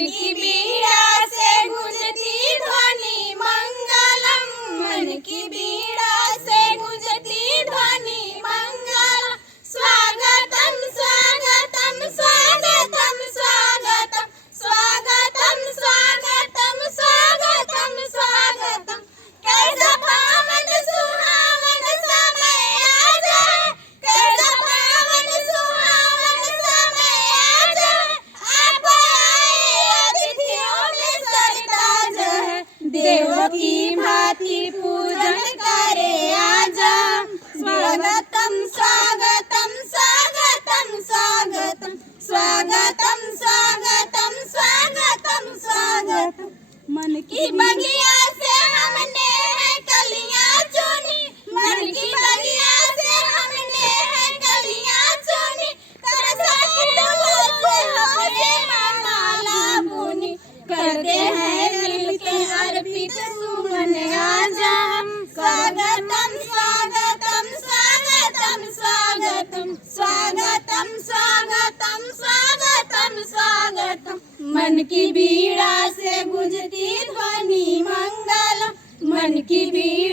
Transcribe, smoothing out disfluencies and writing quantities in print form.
की बीड़ा से गूंजती ध्वनि मंगलम, मन की बीड़ा से गूंजती ध्वनि मंगलम। स्वागतम स्वागतम स्वागतम स्वागतम स्वागतम स्वागतम स्वागतम स्वागतम। कैसा पावन सुहावन समय आ जाए, कैसा पावन सुहावन समय आ जाए। आप आए अतिथियों में सरताज है, देवों की भांति पूजन करे आजा। स्वागतम स्वागतम स्वागतम स्वागतम स्वागतम स्वागतम स्वागतम स्वागतम। मन की बगिया से हमने है कलियां चुनी, मन की बगिया से हमने है कलियां चुनी। तरसा के फूलों से माला बुनी, करते हैं मिलके अर्पित सुमन आजा। स्वागतम स्वागतम स्वागतम स्वागतम स्वागतम स्वागतम स्वागतम स्वागतम। मन की बीड़ा से गूंजती ध्वनि मंगलम, मन की बीड़ा